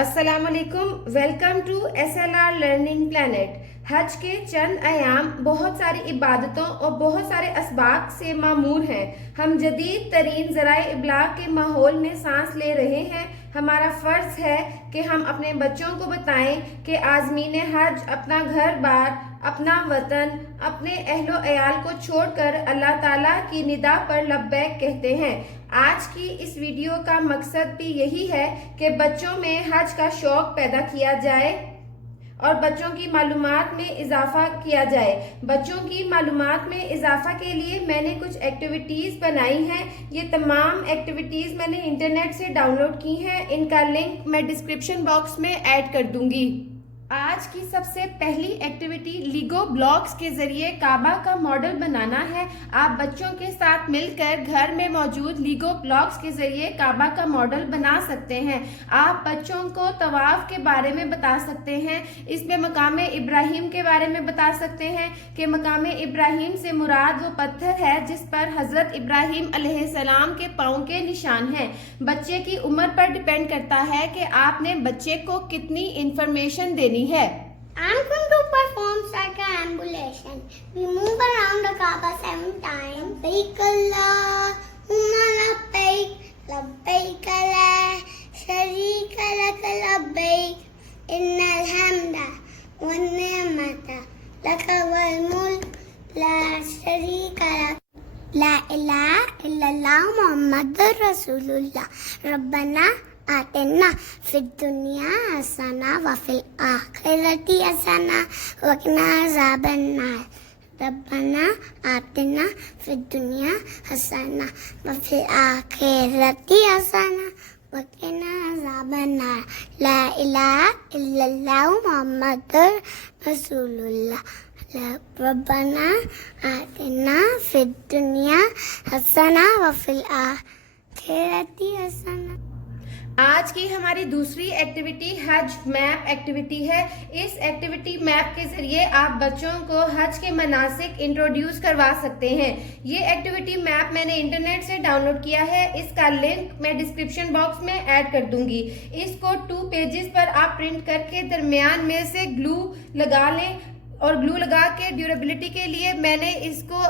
अस्सलाम वालेकुम। Welcome to SLR learning planet. हज के चंद अयाम बहुत सारी इबादतों और बहुत सारे असबाब से मामूर हैं। हम जदीद तरीन ज़राए इब्लाग के माहौल में सांस ले रहे हैं। हमारा फ़र्ज़ है कि हम अपने बच्चों को बताएं कि आज़मीन हज अपना घर बार, अपना वतन, अपने अहलो अयाल को छोड़कर अल्लाह ताला की निदा पर लब्बैक कहते हैं। आज की इस वीडियो का मकसद भी यही है कि बच्चों में हज का शौक पैदा किया जाए और बच्चों की मालूमात में इजाफा किया जाए। बच्चों की मालूमात में इजाफा के लिए मैंने कुछ एक्टिविटीज़ बनाई हैं। ये तमाम एक्टिविटीज़ मैंने इंटरनेट से डाउनलोड की हैं। इनका लिंक मैं डिस्क्रिप्शन बॉक्स में ऐड कर दूंगी। आज की सबसे पहली एक्टिविटी लीगो ब्लॉक्स के जरिए काबा का मॉडल बनाना है। आप बच्चों के साथ मिलकर घर में मौजूद लीगो ब्लॉक्स के जरिए काबा का मॉडल बना सकते हैं। आप बच्चों को तवाफ के बारे में बता सकते हैं। इसमें मकाम इब्राहिम के बारे में बता सकते हैं कि मकाम इब्राहिम से मुराद वो पत्थर है जिस पर हजरत इब्राहिम अलैहिस्सलाम के पाँव के निशान हैं। बच्चे की उम्र पर डिपेंड करता है कि आपने बच्चे को कितनी इंफॉर्मेशन देनी है। I'm going to perform circumambulation. We move around the Kaaba 7 times. Labbaik Allahumma labbaik, labbaik la sharika lak labbaik, innal hamda wan ni'mata lak wal mulk la sharika lak. La ilaha illallah Muhammadur Rasulullah. Rabbana آتنا فی الدنیا حسنہ وفی الآخرۃ حسنہ وقنا عذاب النار ربنا آتنا فی الدنیا حسنہ وفی الآخرۃ حسنہ وقنا عذاب النار لا الہ الا اللہ محمد رسول اللہ ربنا آتنا فی الدنیا حسنہ وفی الآخرۃ حسنہ۔ आज की हमारी दूसरी एक्टिविटी हज मैप एक्टिविटी है। इस एक्टिविटी मैप के जरिए आप बच्चों को हज के मनासिक इंट्रोड्यूस करवा सकते हैं। ये एक्टिविटी मैप मैंने इंटरनेट से डाउनलोड किया है। इसका लिंक मैं डिस्क्रिप्शन बॉक्स में ऐड कर दूंगी। इसको 2 पेजेस पर आप प्रिंट करके दरमियान में से ग्लू लगा लें और ग्लू लगा के ड्यूरेबिलिटी के लिए मैंने इसको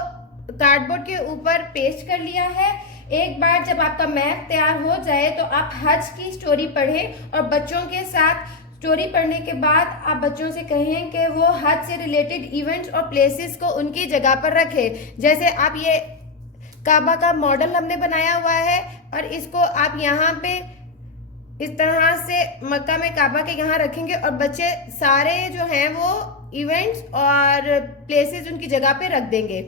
कार्डबोर्ड के ऊपर पेस्ट कर लिया है। एक बार जब आपका मैप तैयार हो जाए तो आप हज की स्टोरी पढ़ें और बच्चों के साथ स्टोरी पढ़ने के बाद आप बच्चों से कहें कि वो हज से रिलेटेड इवेंट्स और प्लेसेस को उनकी जगह पर रखें। जैसे आप ये काबा का मॉडल हमने बनाया हुआ है और इसको आप यहाँ पे इस तरह से मक्का में काबा के यहाँ रखेंगे और बच्चे सारे जो हैं वो इवेंट्स और प्लेसेस उनकी जगह पे रख देंगे।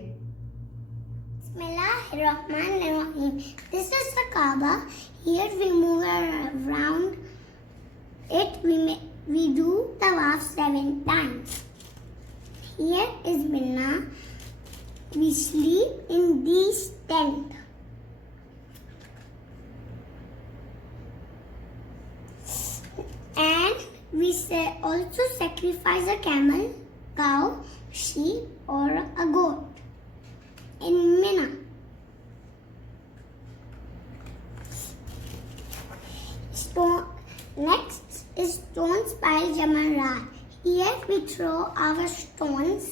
Bismillahirrahmanirrahim. This is the Kaaba. Here we move around it. We do tawaf 7 times. Here is Mina. We sleep in these tent. And we also sacrifice a camel, cow, sheep, or a goat in Mina. Next is stones pile Jamarat. Here we throw our stones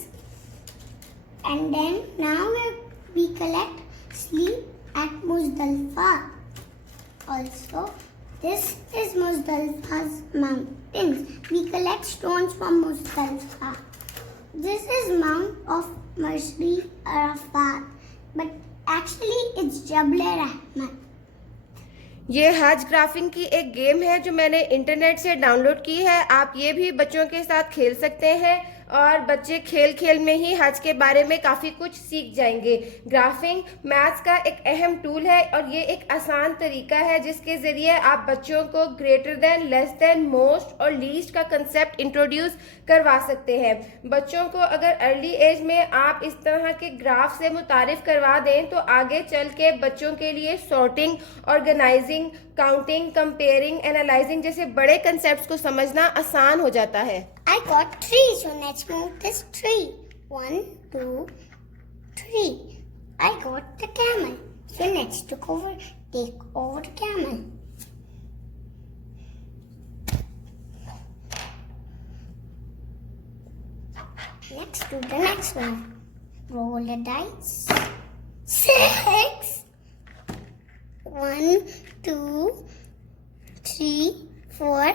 and then now we collect sleep at Muzdalifah. Also, this is Muzdalifah's mountains. We collect stones from Muzdalifah. This is Mount of Masri Arafat, but actually it's Jabal Rahmat. ये हज graphic की एक game है जो मैंने internet से download की है। आप ये भी बच्चों के साथ खेल सकते हैं और बच्चे खेल खेल में ही हज के बारे में काफ़ी कुछ सीख जाएंगे। ग्राफिंग मैथ्स का एक अहम टूल है और ये एक आसान तरीका है जिसके ज़रिए आप बच्चों को greater than, less than, most और लीस्ट का कंसेप्ट इंट्रोड्यूस करवा सकते हैं। बच्चों को अगर अर्ली एज में आप इस तरह के ग्राफ से मुतारिफ करवा दें तो आगे चल के बच्चों के लिए sorting, organising, counting, comparing, analysing जैसे बड़े कंसेप्ट्स को समझना आसान हो जाता है। I got 3, so let's move this 3. 1, 2, 3. I got the camel, so let's take over the camel. Next to the next one. Roll the dice. 6. 1, 2, 3, 4,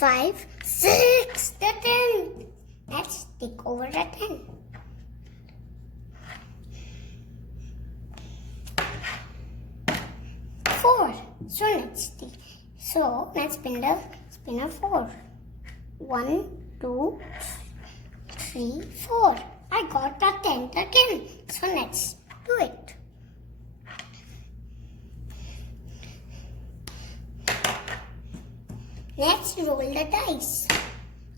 5, 6. The 10. Let's take over the 10. Four. So let's spin a 4. 1, 2, 3, 4. I got the 10th again. So let's do it. Let's roll the dice.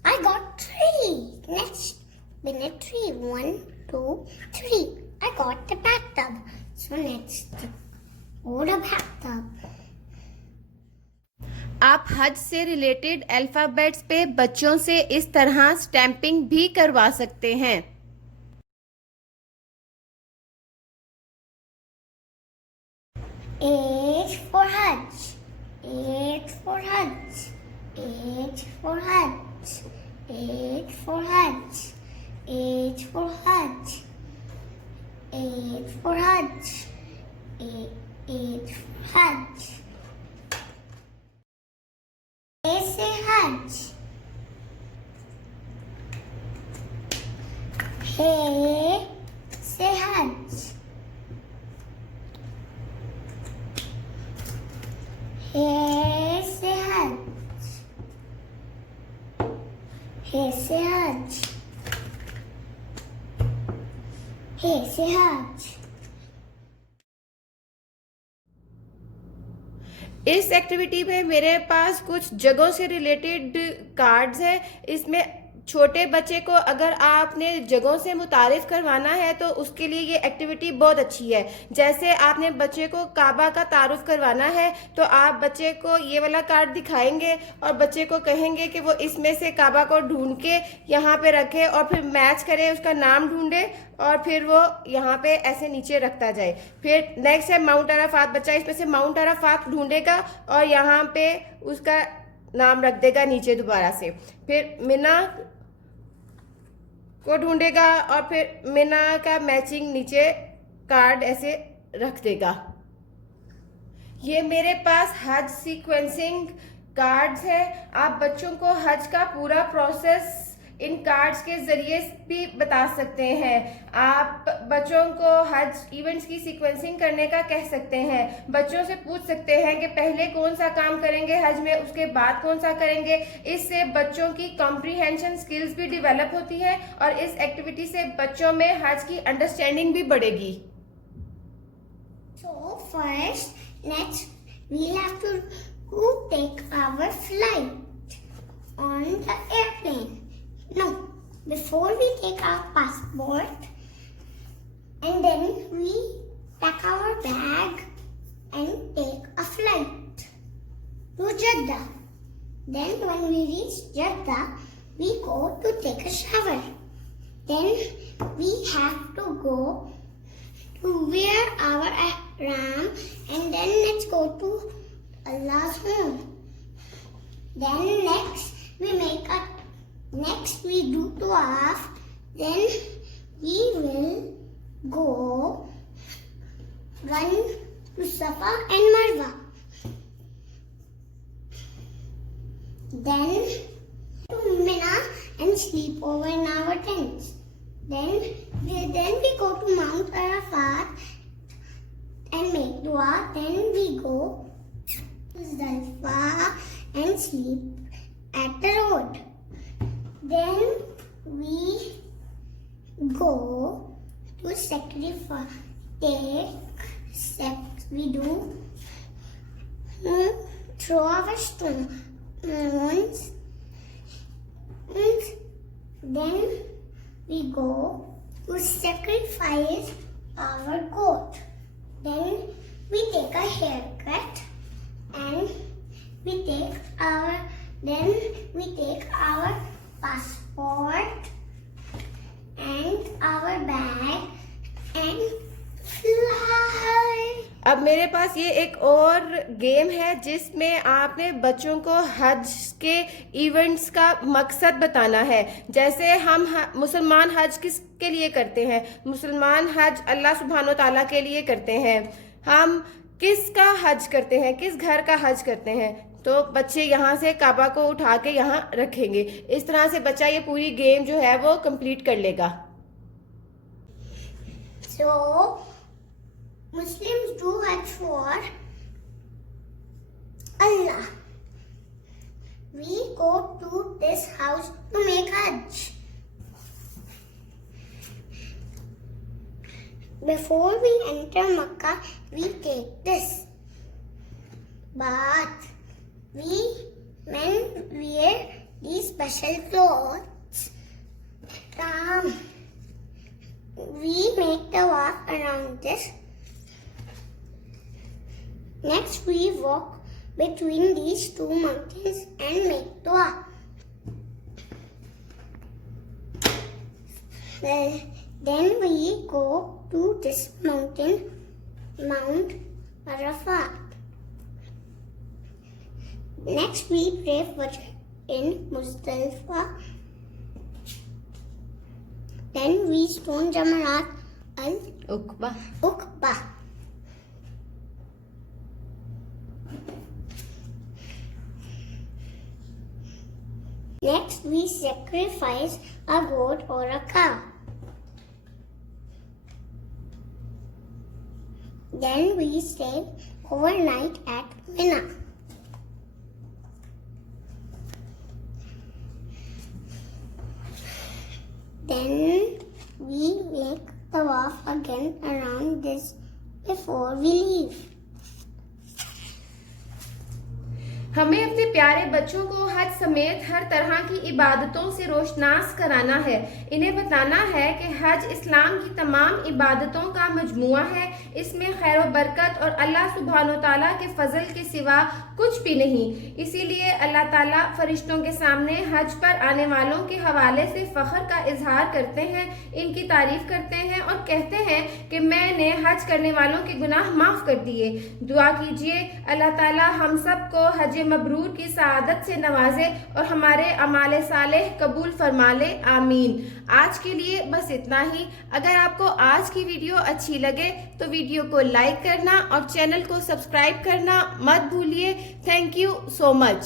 I got 3. Let's spin a 3. 1, 2, 3. I got the bathtub. So let's go the bathtub. आप हज से related alphabets पे बच्चों से इस तरह stamping भी करवा सकते हैं. H for Hajj. H for Hajj. H for Hajj. H for Hajj. H for Hajj. H for Hajj. H for Hajj. A se Hajj. He se Hajj. He se Hajj. He se Hajj. He se Hajj. इस activity में मेरे पास कुछ जगहों से related cards हैं. इसमें छोटे बच्चे को अगर आपने जगहों से मुतारिफ करवाना है तो उसके लिए ये एक्टिविटी बहुत अच्छी है. जैसे आपने बच्चे को काबा का तारुफ करवाना है तो आप बच्चे को ये वाला कार्ड दिखाएंगे और बच्चे को कहेंगे कि वो इसमें से काबा को ढूंढ के यहाँ पे रखे और फिर मैच करे, उसका नाम ढूंढे और फिर वो यहाँ पे ऐसे नीचे रखता जाए. फिर नेक्स्ट है माउंट अराफात. बच्चा इसमें से माउंट अराफात ढूंढेगा और यहाँ पे उसका नाम रख देगा नीचे दोबारा से. फिर मिना को ढूंढेगा और फिर मिना का मैचिंग नीचे कार्ड ऐसे रख देगा. ये मेरे पास हज सीक्वेंसिंग कार्ड्स हैं. आप बच्चों को हज का पूरा प्रोसेस इन कार्ड्स के ज़रिए भी बता सकते हैं. आप बच्चों को हज इवेंट्स की सीक्वेंसिंग करने का कह सकते हैं. बच्चों से पूछ सकते हैं कि पहले कौन सा काम करेंगे हज में, उसके बाद कौन सा करेंगे. इससे बच्चों की कॉम्प्रीहेंशन स्किल्स भी डेवलप होती है और इस एक्टिविटी से बच्चों में हज की अंडरस्टैंडिंग भी बढ़ेगी. So first, we'll have to take our flight on the airplane. No, before we take our passport and then we pack our bag and take a flight to Jeddah. Then when we reach Jeddah, we go to take a shower. Then we have to go to wear our ihram and then let's go to Allah's home. Then next we do tawaf. Then we will go run to Safa and Marwa. Then to Mina and sleep over in our tents. Then we go to Mount Arafat and make dua. Then we go to Zulfa and sleep at the road. Then we go to sacrifice. We do throw our stones. Then we go to sacrifice our goat. Then we take a haircut and we take our passport and our bag and fly. अब اب میرے پاس یہ ایک اور game ہے جس میں آپ نے بچوں کو حج کے ایونٹس کا مقصد بتانا ہے. جیسے ہم مسلمان حج کس کے لیے کرتے ہیں؟ مسلمان حج اللہ سبحانہ و تعالیٰ کے لیے کرتے ہیں. ہم کس کا حج کرتے ہیں؟ کس گھر کا حج کرتے ہیں؟ تو بچے یہاں سے کعبہ کو اٹھا کے یہاں رکھیں گے. اس طرح سے بچہ یہ پوری گیم جو ہے وہ کمپلیٹ کر لے گا. So, Muslims do Hajj for Allah. We go to this house to make Hajj. Before we enter Makkah, we take this. But men wear these special clothes. We make the walk around this. Next, we walk between these two mountains and make dua. Then we go to this mountain, Mount Arafat. Next, we pray Fajr in Muzdalifah. Then we stone Jamarat al-Uqba. Next, we sacrifice a goat or a cow. Then we stay overnight at Mina. Then we make tawaf again around this before we leave. ہمیں اپنے پیارے بچوں کو حج سمیت ہر طرح کی عبادتوں سے روشناس کرانا ہے. انہیں بتانا ہے کہ حج اسلام کی تمام عبادتوں کا مجموعہ ہے. اس میں خیر و برکت اور اللہ سبحانہ و تعالیٰ کے فضل کے سوا کچھ بھی نہیں. اسی لیے اللہ تعالیٰ فرشتوں کے سامنے حج پر آنے والوں کے حوالے سے فخر کا اظہار کرتے ہیں, ان کی تعریف کرتے ہیں اور کہتے ہیں کہ میں نے حج کرنے والوں کے گناہ معاف کر دیے. دعا کیجئے اللہ تعالیٰ ہم سب کو حج مبرور کی سعادت سے نوازے اور ہمارے اعمال صالح قبول فرما لے. آمین. آج کے لیے بس اتنا ہی. اگر آپ کو آج کی ویڈیو اچھی لگے تو ویڈیو کو لائک کرنا اور چینل کو سبسکرائب کرنا مت بھولیے. Thank you so much.